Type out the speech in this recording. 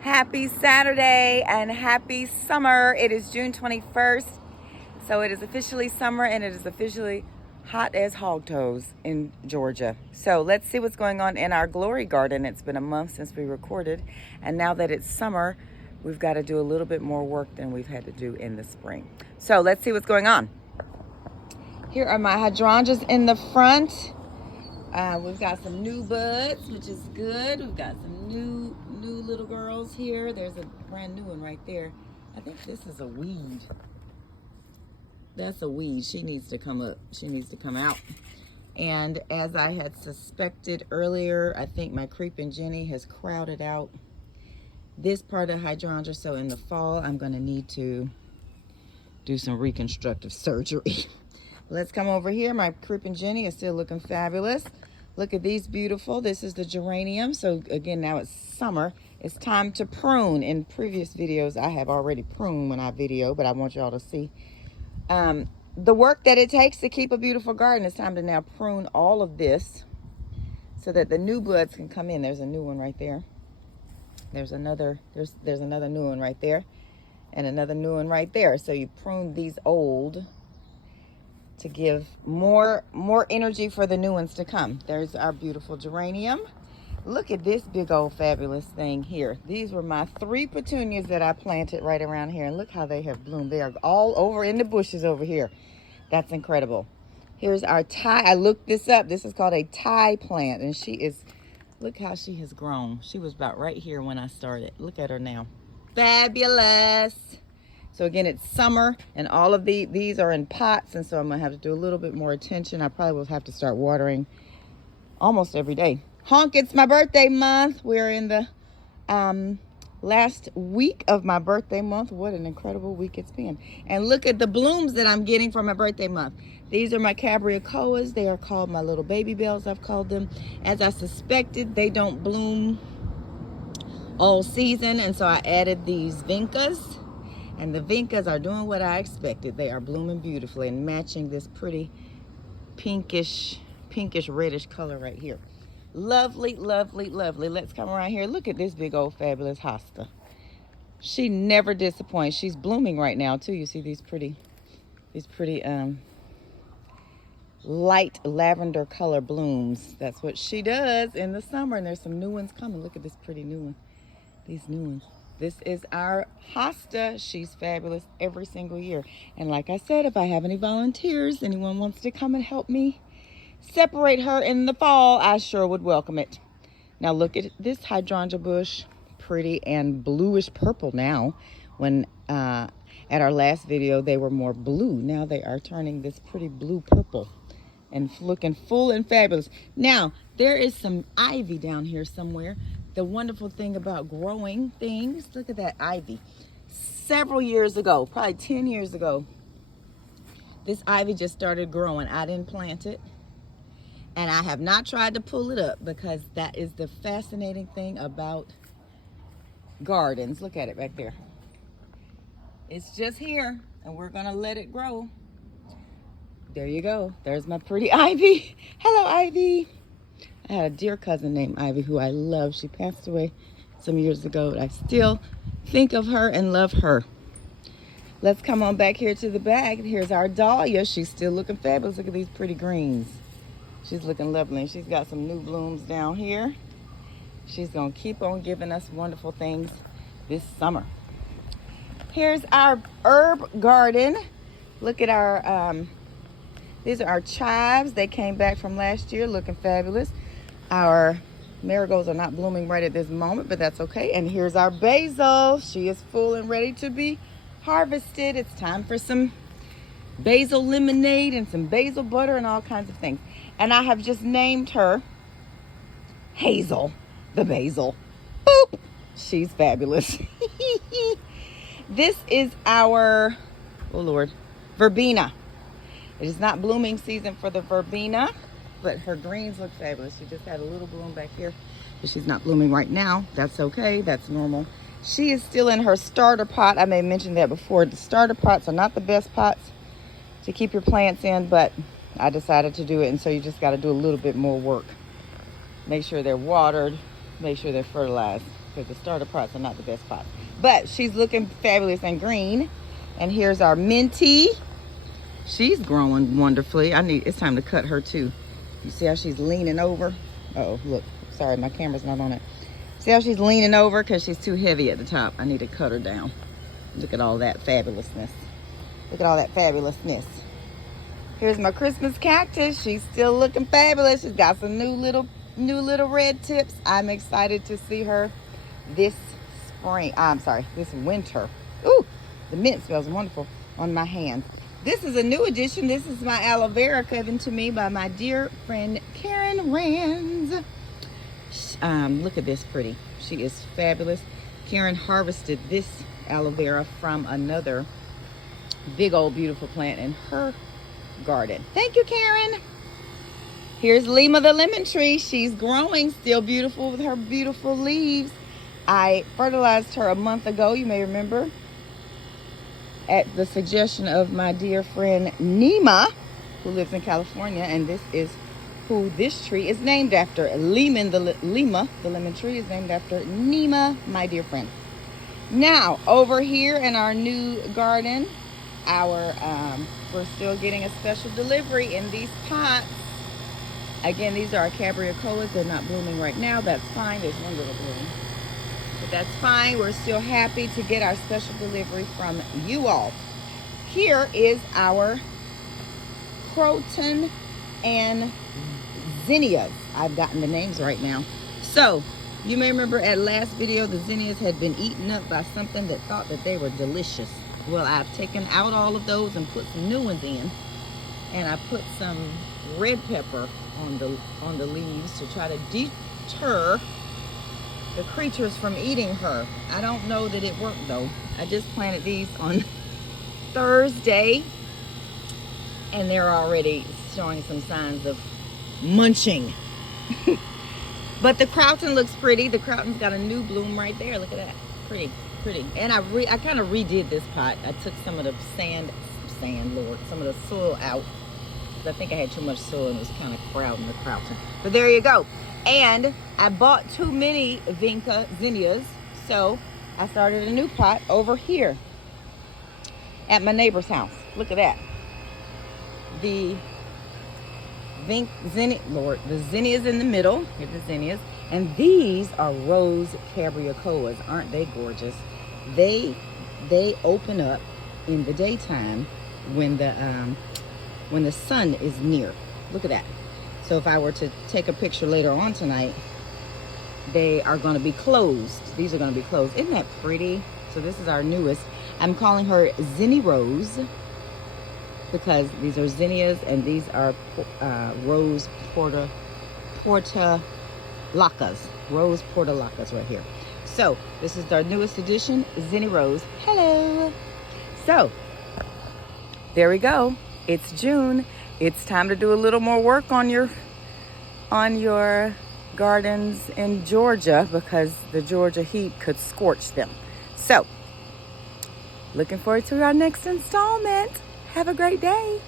Happy Saturday and happy summer. It is June 21st, so it is officially summer and it is officially hot as hog toes in Georgia. So let's see what's going on in our Glory Garden. It's been a month since we recorded, and now that it's summer, we've got to do a little bit more work than we've had to do in the spring. So let's see what's going on. Here are my hydrangeas in the front. We've got some new buds, which is good. We've got some new little girls here. There's a brand new one right there. I think this is a weed. That's a weed. She needs to come up. She needs to come out. And as I had suspected earlier, I think my creeping Jenny has crowded out this part of hydrangea. So in the fall, I'm going to need to do some reconstructive surgery. Let's come over here. My creeping Jenny is still looking fabulous. Look at these beautiful. This is the geranium. So again, now it's summer. It's time to prune. In previous videos, I have already pruned when I video, but I want y'all to see the work that it takes to keep a beautiful garden. It's time to now prune all of this so that the new buds can come in. There's a new one right there. There's another new one right there, and another new one right there. So you prune these old to give more energy for the new ones to come. There's our beautiful geranium. Look at this big old fabulous thing here. These were my 3 petunias that I planted right around here, and look how they have bloomed. They are all over in the bushes over here. That's incredible. Here's our Thai. I looked this up. This is called a Thai plant, and she is, look how she has grown. She was about right here when I started. Look at her now. Fabulous. So again, it's summer, and all of these are in pots, and so I'm gonna have to do a little bit more attention. I probably will have to start watering almost every day. Honk, it's my birthday month. We're in the last week of my birthday month. What an incredible week it's been. And look at the blooms that I'm getting for my birthday month. These are my cabriacoas. They are called my little baby bells, I've called them. As I suspected, they don't bloom all season, and so I added these vincas. And the vincas are doing what I expected. They are blooming beautifully and matching this pretty pinkish reddish color right here. Lovely, lovely, lovely. Let's come around here. Look at this big old fabulous hosta. She never disappoints. She's blooming right now too. You see these pretty light lavender color blooms. That's what she does in the summer. And there's some new ones coming. Look at this pretty new one. These new ones. This is our hosta. She's fabulous every single year. And like I said, if I have any volunteers, anyone wants to come and help me separate her in the fall, I sure would welcome it. Now look at this hydrangea bush. Pretty and bluish purple now. When at our last video, they were more blue. Now they are turning this pretty blue purple and looking full and fabulous. Now, there is some ivy down here somewhere. The wonderful thing about growing things, look at that ivy. Several years ago, probably 10 years ago, this ivy just started growing. I didn't plant it, and I have not tried to pull it up, because that is the fascinating thing about gardens. Look at it back there. It's just here, and we're gonna let it grow. There you go. There's my pretty ivy. Hello, Ivy. I had a dear cousin named Ivy who I love. She passed away some years ago, but I still think of her and love her. Let's come on back here to the back. Here's our dahlia. She's still looking fabulous. Look at these pretty greens. She's looking lovely, and she's got some new blooms down here. She's gonna keep on giving us wonderful things this summer. Here's our herb garden. Look at our, these are our chives. They came back from last year looking fabulous. Our marigolds are not blooming right at this moment, but that's okay. And here's our basil. She is full and ready to be harvested. It's time for some basil lemonade and some basil butter and all kinds of things. And I have just named her Hazel the Basil. Boop! She's fabulous. This is our, oh Lord, verbena. It is not blooming season for the verbena, but her greens look fabulous. She just had a little bloom back here, but she's not blooming right now. That's okay. That's normal. She is still in her starter pot. I may have mentioned that before. The starter pots are not the best pots to keep your plants in, but I decided to do it, and so you just got to do a little bit more work. Make sure they're watered, make sure they're fertilized. because the starter pots are not the best pots. But she's looking fabulous and green. And here's our Minty. She's growing wonderfully. It's time to cut her too. You see how she's leaning over? Uh-oh, look. Sorry, my camera's not on it. See how she's leaning over because she's too heavy at the top. I need to cut her down. Look at all that fabulousness. Look at all that fabulousness. Here's my Christmas cactus. She's still looking fabulous. She's got some new little red tips. I'm excited to see her this winter. Ooh, the mint smells wonderful on my hands. This is a new addition. This is my aloe vera given to me by my dear friend Karen Rands. Look at this pretty. She is fabulous. Karen harvested this aloe vera from another big old beautiful plant in her garden. Thank you, Karen. Here's Lima the lemon tree. She's growing, still beautiful with her beautiful leaves. I fertilized her a month ago, you may remember, at the suggestion of my dear friend Nima, who lives in California, and this is who this tree is named after. Lima, the lemon tree, is named after Nima, my dear friend. Now, over here in our new garden, we're still getting a special delivery in these pots. Again, these are our cabricolas. They're not blooming right now. That's fine. There's one little bloom. But that's fine. We're still happy to get our special delivery from you all. Here is our croton and zinnias. I've gotten the names right now. So, you may remember at last video, the zinnias had been eaten up by something that thought that they were delicious. Well, I've taken out all of those and put some new ones in. And I put some red pepper on the leaves to try to deter the creatures from eating her. I don't know that it worked though. I just planted these on Thursday and they're already showing some signs of munching. But the croton looks pretty. The croton's got a new bloom right there. Look at that. Pretty. And I kind of redid this pot. I took some of the some of the soil out. I think I had too much soil and it was kind of crowding the croton. But there you go. And I bought too many Vinca zinnias, so I started a new pot over here at my neighbor's house. Look at that. The zinnias in the middle. Here's the zinnias. And these are rose cabricolas. Aren't they gorgeous? They open up in the daytime when the sun is near. Look at that. So if I were to take a picture later on tonight, they are going to be closed. These are going to be closed. Isn't that pretty? So this is our newest. I'm calling her Zinni Rose because these are zinnias and these are rose portulacas. Rose portulacas right here. So this is our newest edition, Zinni Rose. Hello. So there we go. It's June. It's time to do a little more work on your gardens in Georgia because the Georgia heat could scorch them. So, looking forward to our next installment. Have a great day.